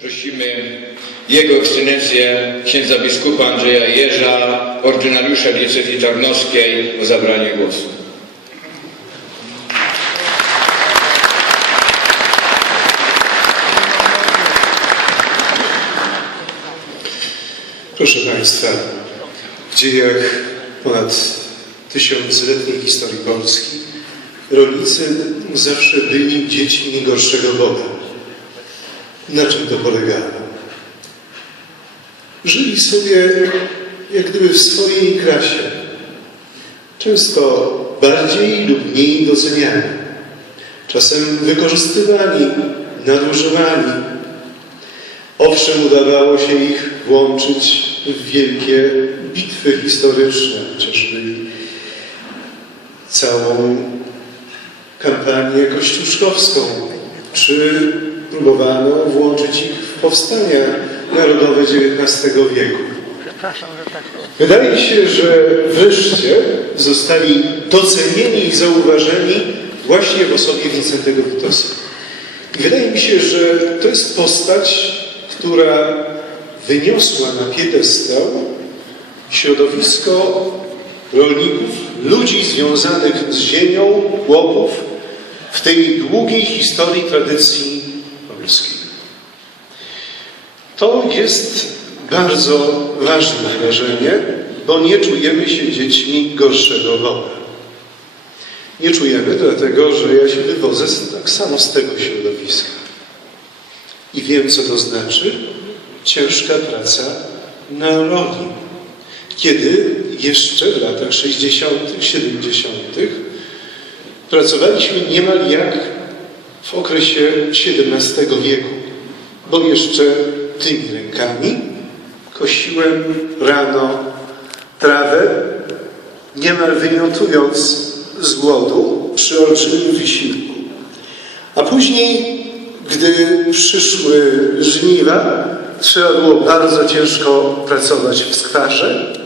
Prosimy Jego Ekscelencję księdza biskupa Andrzeja Jeża, ordynariusza diecezji tarnowskiej o zabranie głosu. Proszę Państwa, w dziejach ponad tysiącletniej historii Polski rolnicy zawsze byli dziećmi gorszego Boga. Na czym to polegało? Żyli sobie jak gdyby w swojej krasie, często bardziej lub mniej doceniani, czasem wykorzystywani, nadużywani, Owszem, udawało się ich włączyć w wielkie bitwy historyczne, chociażby całą kampanię kościuszkowską, czy próbowano włączyć ich w powstania narodowe XIX wieku. Wydaje się, że wreszcie zostali docenieni i zauważeni właśnie w osobie Wincentego Witosa. I wydaje mi się, że to jest postać, która wyniosła na piedestał środowisko rolników, ludzi związanych z ziemią, chłopów w tej długiej historii tradycji To jest bardzo ważne wydarzenie, bo nie czujemy się dziećmi gorszego Boga. Nie czujemy, dlatego że ja się wywodzę tak samo z tego środowiska. I wiem, co to znaczy ciężka praca na roli. Kiedy jeszcze w latach 60., 70. pracowaliśmy niemal jak w okresie XVII wieku, bo jeszcze tymi rękami kosiłem rano trawę, niemal wymiotując z głodu przy olbrzymim wysiłku. A później, gdy przyszły żniwa, trzeba było bardzo ciężko pracować w skwarze,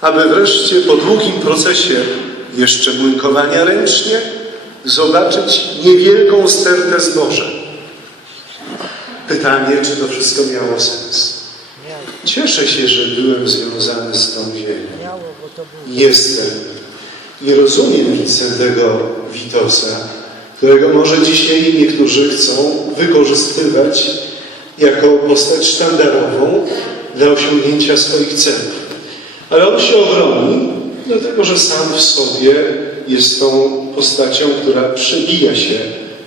aby wreszcie po długim procesie jeszcze młynkowania ręcznie zobaczyć niewielką stertę zboża. Pytanie, czy to wszystko miało sens. Cieszę się, że byłem związany z tą ziemią. Jestem i rozumiem Wincentego Witosa, którego może dzisiaj niektórzy chcą wykorzystywać jako postać sztandarową dla osiągnięcia swoich celów. Ale on się obroni, dlatego że sam w sobie jest tą postacią, która przebija się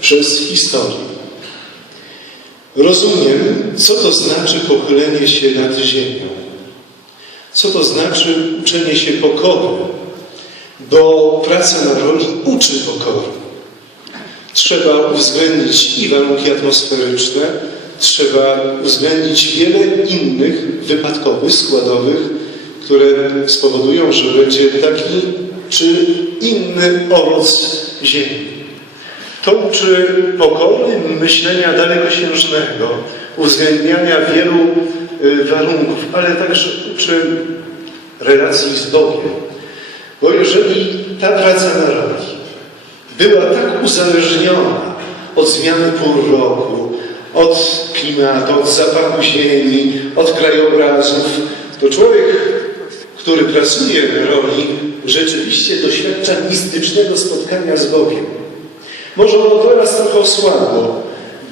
przez historię. Rozumiem, co to znaczy pochylenie się nad ziemią. Co to znaczy uczenie się pokory, bo praca na roli uczy pokory. Trzeba uwzględnić i warunki atmosferyczne, trzeba uwzględnić wiele innych wypadkowych, składowych, które spowodują, że będzie taki czy inny owoc ziemi. To uczy pokory, myślenia dalekosiężnego, uwzględniania wielu y, warunków, ale także uczy relacji z Bogiem. Bo jeżeli ta praca na roli była tak uzależniona od zmiany pór roku, od klimatu, od zapachu ziemi, od krajobrazów, to człowiek, który pracuje roli, rzeczywiście doświadcza mistycznego spotkania z Bogiem. Może ono teraz trochę osłabło,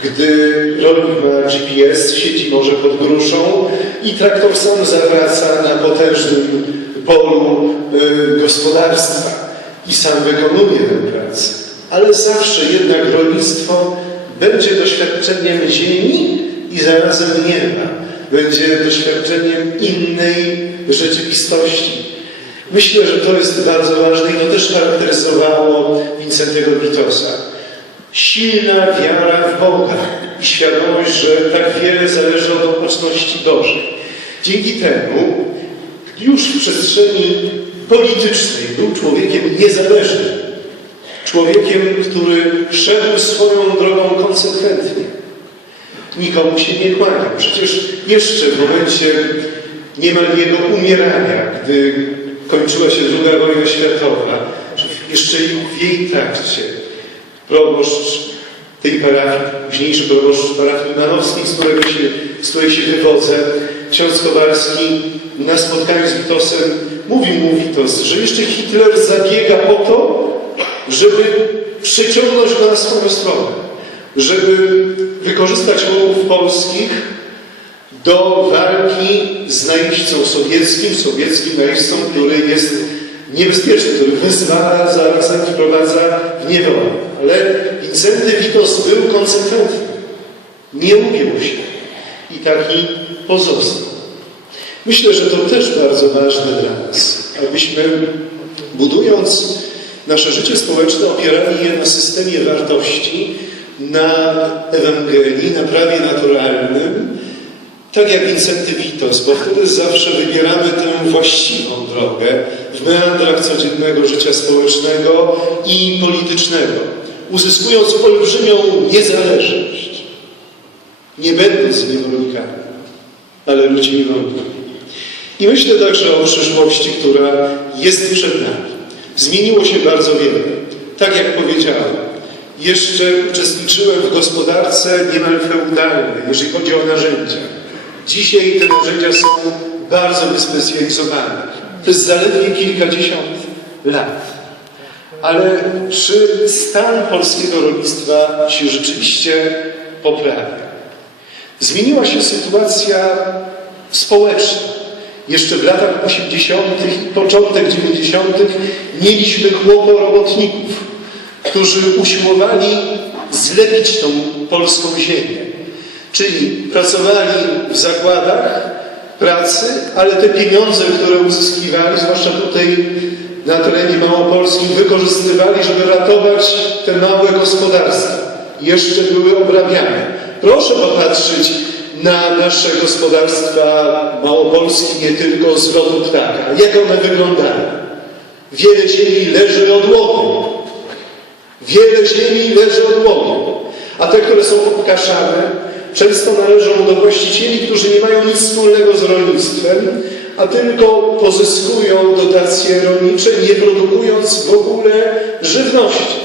gdy rolnik ma GPS, siedzi może pod gruszą i traktor sam zawraca na potężnym polu y, gospodarstwa i sam wykonuje tę pracę. Ale zawsze jednak rolnictwo będzie doświadczeniem ziemi i zarazem nieba. Będzie doświadczeniem innej rzeczywistości. Myślę, że to jest bardzo ważne i to też charakteryzowało Wincentego Witosa. Silna wiara w Boga i świadomość, że tak wiele zależy od opatrzności Bożej. Dzięki temu już w przestrzeni politycznej był człowiekiem niezależnym. Człowiekiem, który szedł swoją drogą konsekwentnie. Nikomu się nie kłaniał. Przecież jeszcze w momencie niemal jego umierania, gdy kończyła się II wojna światowa, jeszcze w jej trakcie proboszcz tej parafii, późniejszy proboszcz parafii Manowskiej, z, którego się, z której się wywodzę, ksiądz Kowalski na spotkaniu z Witosem mówił mu Witos, że jeszcze Hitler zabiega o to, żeby przyciągnąć go na swoją stronę, żeby wykorzystać łowów polskich do walki z najeźdźcą sowieckim, sowieckim najeźdźcą, który jest niebezpieczny, który wyzwala, zarazem wprowadza w niewolę. Ale Wincenty Witos był konsekwentny. Nie ugiął się. I taki pozostał. Myślę, że to też bardzo ważne dla nas, abyśmy budując nasze życie społeczne opierali je na systemie wartości, na Ewangelii, na prawie naturalnym, tak jak Wincenty Witos, bo wtedy zawsze wybieramy tę właściwą drogę w meandrach codziennego życia społecznego i politycznego, uzyskując olbrzymią niezależność, nie będąc niewolnikami, ale ludźmi wolnymi. I myślę także o przyszłości, która jest przed nami. Zmieniło się bardzo wiele. Tak jak powiedziałem, jeszcze uczestniczyłem w gospodarce niemal feudalnej, jeżeli chodzi o narzędzia. Dzisiaj te narzędzia są bardzo wyspecjalizowane. To jest zaledwie kilkadziesiąt lat. Ale czy stan polskiego rolnictwa się rzeczywiście poprawia? Zmieniła się sytuacja społeczna. Jeszcze w latach 80. i początek 90. mieliśmy chłoporobotników, którzy usiłowali zlepić tą polską ziemię. Czyli pracowali w zakładach pracy, ale te pieniądze, które uzyskiwali, zwłaszcza tutaj na terenie małopolskim, wykorzystywali, żeby ratować te małe gospodarstwa. Jeszcze były obrabiane. Proszę popatrzeć na nasze gospodarstwa małopolskie, nie tylko z lotu ptaka. Jak one wyglądają? Wiele ziemi leży odłogiem. Wiele ziemi leży odłogiem. A te, które są obkaszane, często należą do właścicieli, którzy nie mają nic wspólnego z rolnictwem, a tylko pozyskują dotacje rolnicze, nie produkując w ogóle żywności.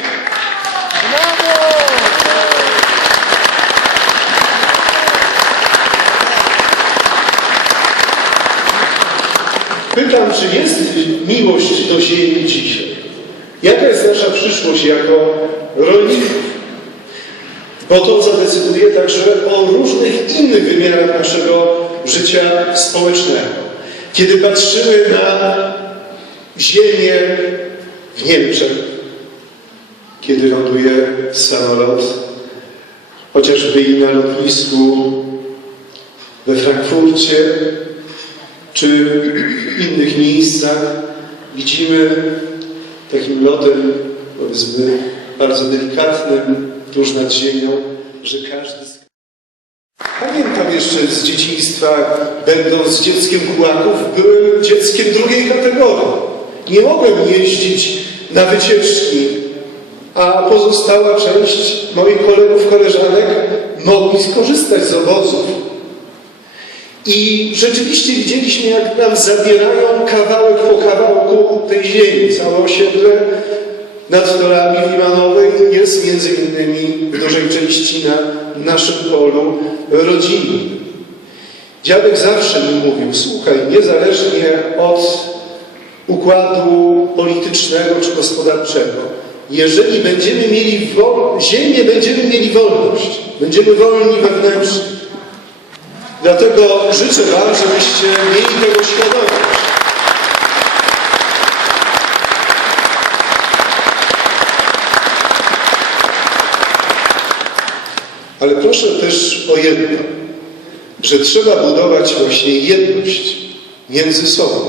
Pytam, czy jest miłość do ziemi dzisiaj? Jaka jest nasza przyszłość jako rolników? Bo to zadecyduje także o różnych innych wymiarach naszego życia społecznego. Kiedy patrzymy na ziemię w Niemczech, kiedy ląduje samolot, chociażby i na lotnisku we Frankfurcie, czy innych miejscach, widzimy takim lotem, powiedzmy, bardzo delikatnym, tuż nad ziemią, że każdy... Pamiętam jeszcze z dzieciństwa, będąc dzieckiem kułaków, byłem dzieckiem drugiej kategorii. Nie mogłem jeździć na wycieczki, a pozostała część moich kolegów, koleżanek mogli skorzystać z obozów. I rzeczywiście widzieliśmy, jak nam zabierają kawałek po kawałku tej ziemi. Całe osiedle nad torami w Limanowej jest między innymi w dużej części na naszym polu rodzinnym. Dziadek zawsze mi mówił, słuchaj, niezależnie od układu politycznego czy gospodarczego, jeżeli będziemy mieli ziemię, będziemy mieli wolność, będziemy wolni wewnętrznie. Dlatego życzę Wam, żebyście mieli tego świadomość. Ale proszę też o jedno, że trzeba budować właśnie jedność między sobą.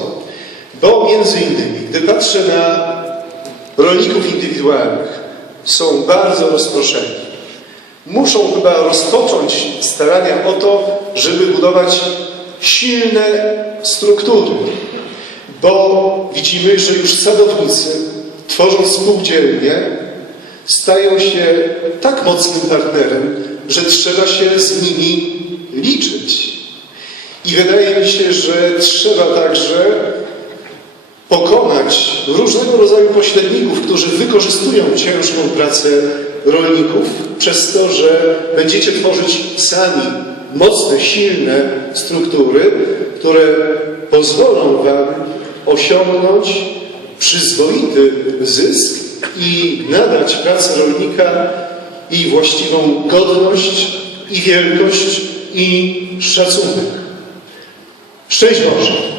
Bo między innymi, gdy patrzę na rolników indywidualnych, są bardzo rozproszeni. Muszą chyba rozpocząć starania o to, żeby budować silne struktury. Bo widzimy, że już sadownicy, tworząc spółdzielnie, stają się tak mocnym partnerem, że trzeba się z nimi liczyć. I wydaje mi się, że trzeba także pokonać różnego rodzaju pośredników, którzy wykorzystują ciężką pracę rolników przez to, że będziecie tworzyć sami mocne, silne struktury, które pozwolą Wam osiągnąć przyzwoity zysk i nadać pracy rolnika i właściwą godność, i wielkość, i szacunek. Szczęść Boże!